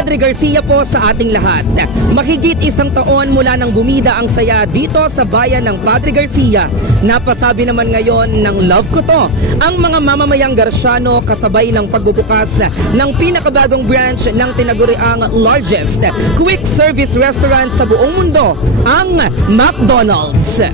Padre Garcia po sa ating lahat. Mahigit isang taon mula nang bumida ang saya dito sa bayan ng Padre Garcia. Napasabi naman ngayon ng love ko to ang mga mamamayang Garciano kasabay ng pagbubukas ng pinakabagong branch ng tinaguriang largest quick service restaurant sa buong mundo, ang McDonald's.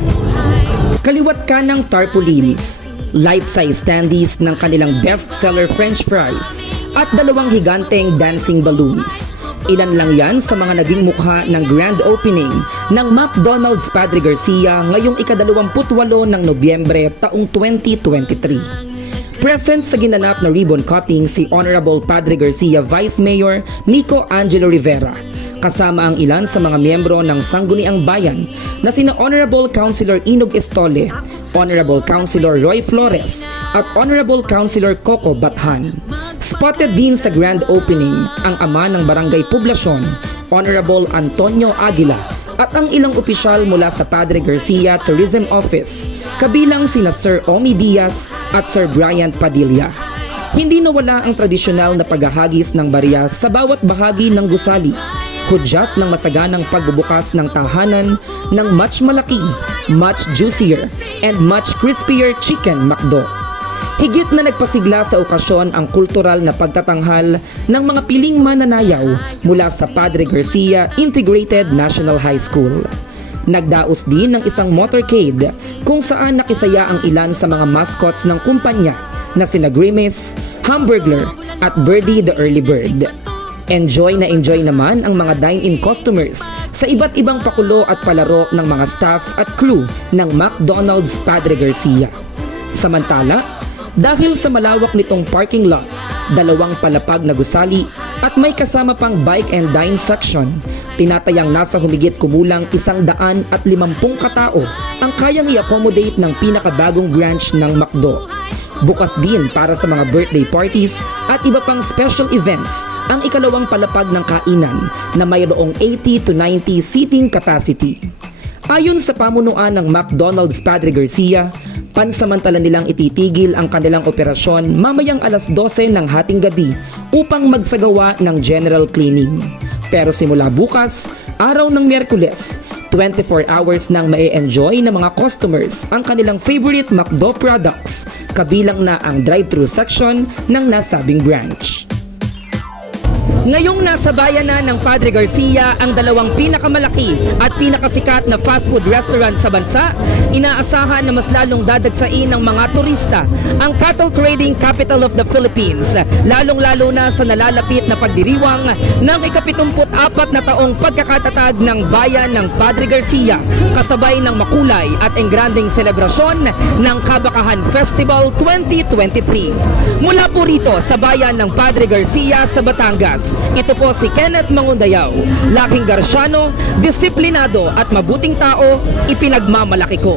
Kaliwat ka ng tarpaulins, life-size standees ng kanilang best-seller French fries at dalawang higanteng dancing balloons. Ilan lang yan sa mga naging mukha ng grand opening ng McDonald's Padre Garcia ngayong ika-28 ng Nobyembre taong 2023. Present sa ginanap na ribbon cutting si Honorable Padre Garcia Vice Mayor Nico Angelo Rivera, kasama ang ilan sa mga miyembro ng Sangguniang Bayan na sina Honorable Councilor Inog Estole, Honorable Councilor Roy Flores at Honorable Councilor Coco Bathan. Spotted din sa grand opening ang ama ng Barangay Poblasyon, Honorable Antonio Aguila, at ang ilang opisyal mula sa Padre Garcia Tourism Office, kabilang sina Sir Omi Diaz at Sir Bryant Padilla. Hindi nawala ang tradisyonal na paghahagis ng barya sa bawat bahagi ng gusali, hudyat ng masaganang pagbubukas ng tahanan ng much malaki, much juicier, and much crispier chicken McDo. Higit na nagpasigla sa okasyon ang kultural na pagtatanghal ng mga piling mananayaw mula sa Padre Garcia Integrated National High School. Nagdaos din ng isang motorcade kung saan nakisaya ang ilan sa mga mascots ng kumpanya na sina Grimace, Hamburglar at Birdie the Early Bird. Enjoy naman ang mga dine-in customers sa iba't ibang pakulo at palaro ng mga staff at crew ng McDonald's Padre Garcia. Samantala, dahil sa malawak nitong parking lot, dalawang palapag na gusali at may kasama pang bike and dine section, tinatayang nasa humigit kumulang 150 katao ang kayang i-accommodate ng pinakabagong branch ng McDo. Bukas din para sa mga birthday parties at iba pang special events ang ikalawang palapag ng kainan na mayroong 80 to 90 seating capacity. Ayon sa pamunuan ng McDonald's Padre Garcia, pansamantala nilang ititigil ang kanilang operasyon mamayang alas 12 ng hating gabi upang magsagawa ng general cleaning. Pero simula bukas, araw ng Miyerkules, 24 hours nang ma-enjoy ng mga customers ang kanilang favorite McDo products, kabilang na ang drive-thru section ng nasabing branch. Ngayong nasa bayan na ng Padre Garcia ang dalawang pinakamalaki at pinakasikat na fast food restaurant sa bansa, inaasahan na mas lalong dadagsain ng mga turista ang cattle trading capital of the Philippines, lalong-lalo na sa nalalapit na pagdiriwang ng ika-74 na taong pagkakatatag ng bayan ng Padre Garcia, kasabay ng makulay at engranding selebrasyon ng Kabakahan Festival 2023. Mula po rito sa bayan ng Padre Garcia sa Batangas, ito po si Kenneth Mangundayaw, laking Garciano, disiplinado at mabuting tao, ipinagmamalaki ko.